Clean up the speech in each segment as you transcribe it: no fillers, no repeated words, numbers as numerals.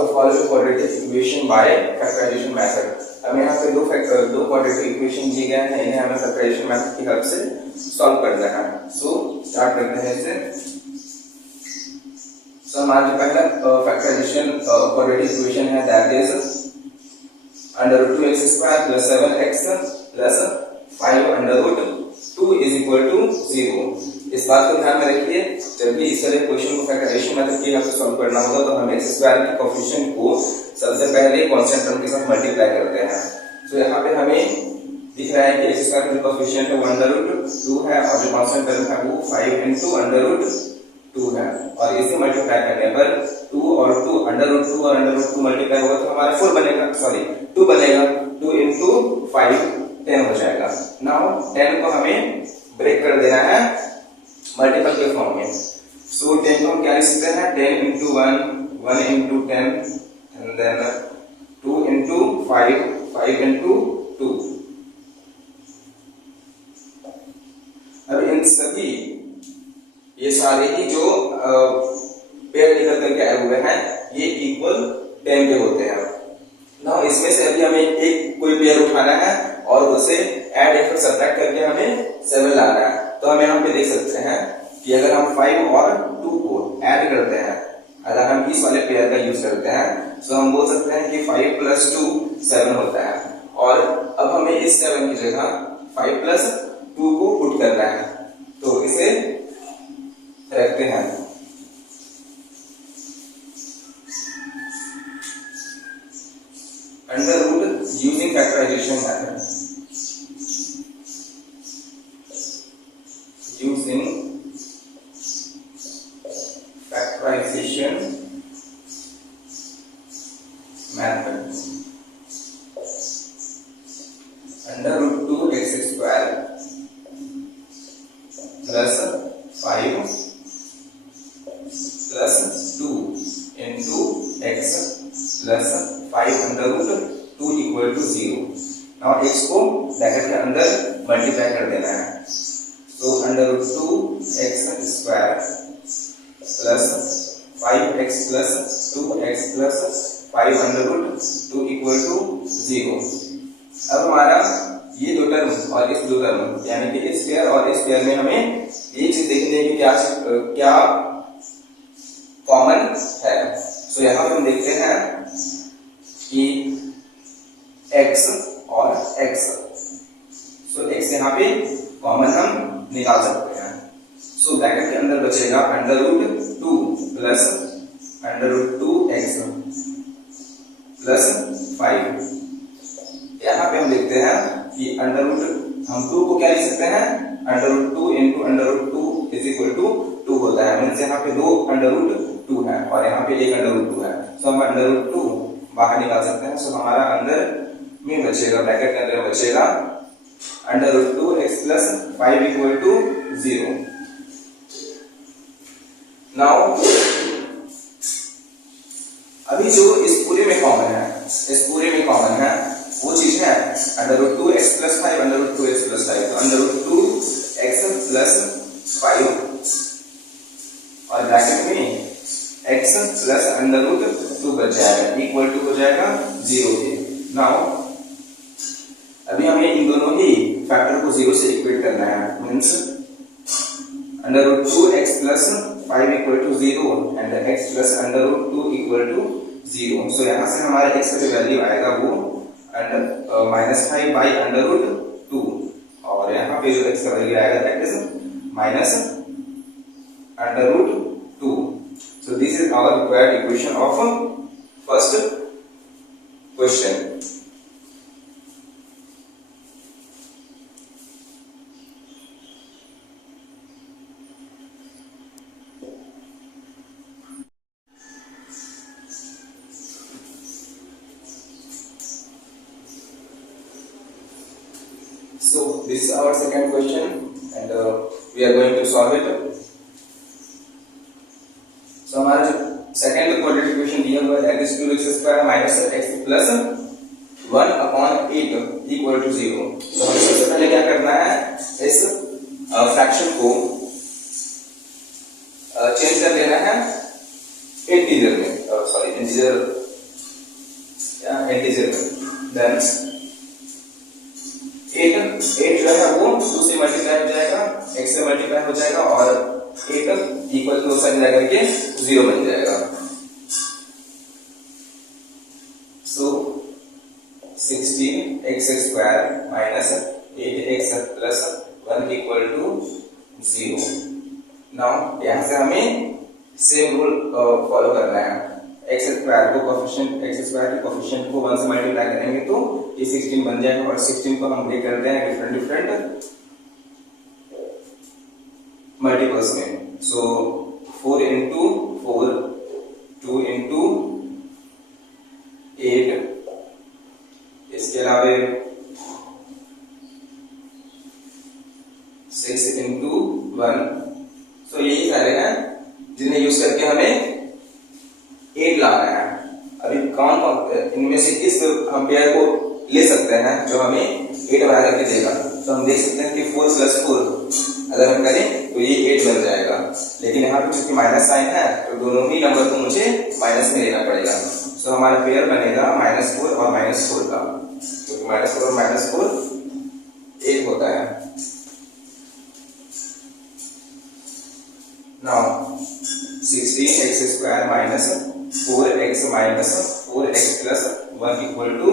the following quadratic equation by factorization method। हमें यहाँ पे दो quadratic equation दिए गए हैं, इन्हें हमें factorization method की हेल्प से सॉल्व करना है। सो स्टार्ट करते हैं इसे। सो हमारा जो पहला factorization quadratic equation है that is under root 2x square plus 7x plus 5 under root 2 is equal to 0। इस बात को ध्यान में रखिए, जब भी इस तरह क्वेश्चन को फैक्टराइजेशन मेथड की हेल्प से सॉल्व करना होगा तो हम एक्स स्क्वायर के कोएफिशिएंट को सबसे पहले कांस्टेंट टर्म के साथ मल्टीप्लाई करते हैं। तो यहाँ पे हमें दिख रहा है कि एक्स स्क्वायर का कोएफिशिएंट है 1/√2 है और जो कांस्टेंट टर्म है वो 5 into √2 है, और इसे मल्टीप्लाई करने पर 2 और 2 √2 और √2 मल्टीप्लाई होगा तो हमारा 4 बनेगा, सॉरी 2 बनेगा। 2 into 5 10 हो जाएगा। नाउ 10 को हमें ब्रेक कर देना है मल्टीपल के फॉर्म में। सो 10 को हम क्या लिख सकते हैं, 10 into 1, 1 into 10 and then 2 into 5, 5 into 2। अब इन सभी ये सारे ही जो पेयर निकल करके आए हुए हैं ये इक्वल 10 के होते हैं। नाउ इसमें से अभी हमें एक कोई पेयर उठाना है और उसे ऐड या फिर सब्ट्रैक्ट करके हमें 7 लाना है। तो हम यहाँ पे देख सकते हैं कि अगर हम 5 और 2 को ऐड करते हैं, अगर हम इस वाले पेयर का यूज करते हैं तो हम बोल सकते हैं कि 5 plus 2 7 होता है। और अब हमें इस 7 की जगह 5 plus 2 को पुट करना है, तो इसे रखते हैं। Under root using factorisation method, using factorization method under root 2x square plus 5 plus 2 into x plus 5 under root 2 equal to 0। now x को ब्रैकेट के अंदर मल्टीप्लाई कर देना है। तो under root 2x square plus 5x plus 2x plus 5 under root 2 equal to 0। अब हमारा ये दो टर्म और इस दो टर्म यानी कि इस पेयर और इस पेयर में हमें ये चीज देखनी है कि क्या कॉमन है। सो यहाँ पे हम देखते हैं कि x और x, सो x यहाँ पे कॉमन हम निकाल सकते हैं। सो ब्रैकेट के अंदर बचेगा under root 2 plus under root 2x plus 5। यहाँ पे हम देखते हैं कि अंडर रूट हम 2 को क्या लिख सकते हैं, under root 2 into under root 2 is equal to 2 होता है। मीन्स यहाँ पे 2 अंडर रूट 2 है और यहाँ पे 1 अंडर रूट 2 है। सो हम अंडर रूट 2 बाहर निकाल सकते हैं। सो हमारा अंदर में बचेगा, ब्रैकेट के अंदर बचेगा under root 2x plus 5 equal to 0। Now अभी जो इस पूरे में कॉमन है वो चीज है under root 2x plus 5 under root 2x plus 5। तो अंडर रूट 2x प्लस 5 और ब्रैकेट में x प्लस अंडर रूट 2 बच जाएगा, इक्वल टू हो जाएगा 0 के। नाउ अभी हमें इन दोनों ही फैक्टर को 0 से इक्वेट करना है। Means under root 2x plus 5 equal to 0 and x plus under root 2 equal to 0। So यहाँ से हमारे x का जो वैल्यू आएगा वो -5 बाई अंडर रूट 2 और यहाँ पे जो x का वैल्यू आएगा that is minus under root 2। So this is our required equation of first question. So this is our second question and we are going to solve it। So हमारा जो second quadratic equation दिया हुआ है x cube x square minus x plus 1/8 equal to 0। तो हमें सबसे पहले क्या करना है, इस फ्रैक्शन को चेंज कर देना है इंटीजर में, इंटीजर या इंटीजर में। देन 8 जो है वो 2 से मल्टीप्लाई हो जाएगा, x से मल्टीप्लाई हो जाएगा और 8 इक्वल टू साइन लगा के 0 बन जाएगा। So 16x square minus 8x plus 1 equal to 0। Now यहाँ से हमें सेम रूल फॉलो करना है। x स्क्वायर को कोफिशिएंट x स्क्वायर के कोफिशिएंट को 1 से मल्टीप्लाई करेंगे तो ये 16 बन जाएगा और 16 को हम ब्रेक करते हैं डिफरेंट मल्टीपल्स में। सो 4 into 4, 2 into 8, इसके अलावा 6 into 1। सो यही सारे हैं जिन्हें यूज करके हमें 8 लाना है। अभी कौन इनमें से किस हम पेयर को ले सकते हैं जो हमें 8 बना करके देगा। तो हम देख सकते हैं कि 4 + 4 अगर हम करें तो ये 8 बन जाएगा, लेकिन यहाँ पे चूंकि माइनस साइन है तो दोनों ही नंबर को मुझे माइनस में लेना पड़ेगा। तो हमारा पेयर बनेगा -4 और -4 का, क्योंकि -4 और -4 8 होता है। Now 16x square minus 4x minus 4x plus 1 equal to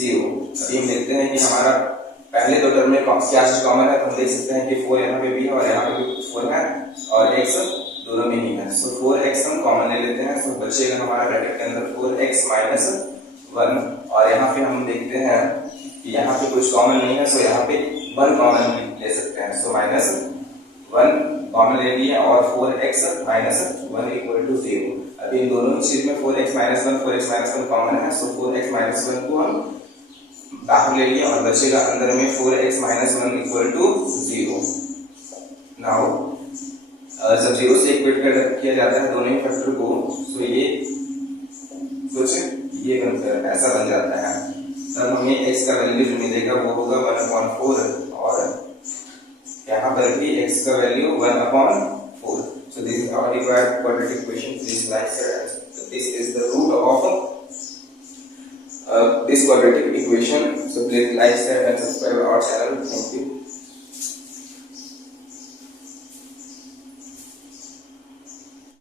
0। अभी हम देखते हैं कि हमारा पहले दो टर्म में क्या चीज कॉमन है। तो हम देख सकते हैं कि 4 यहाँ पे भी है और यहाँ पे भी 4 है और x दोनों में ही है। सो 4x हम कॉमन ले लेते हैं। सो बचेगा हमारा ब्रैकेट के अंदर 4x माइनस 1 और यहाँ पे हम देखते हैं कि यहाँ पे कुछ कॉमन नहीं है। सो यहाँ पे 1 कॉमन ले सकते हैं। सो -1 कॉमन ले लिए और 4x माइनस 1 इक्वल टू 0। अभी इन दोनों चीज में 4x माइनस 1 कॉमन है। सो 4x माइनस 1 को हम बाहर ले लिए और बचेगा अंदर में 4x minus 1 equal to 0। Now जब 0 से इक्वेट किया जाता है दोनों ही फैक्टर को, तो ये कुछ ये ऐसा बन जाता है। तब हमें x का वैल्यू जो मिलेगा वो होगा 1/4 और यहाँ पर भी x का value 1/4। So this is our required quadratic equation. Please like, share, and this is the root of this quadratic equation. So please like, share, and subscribe our channel. Thank you.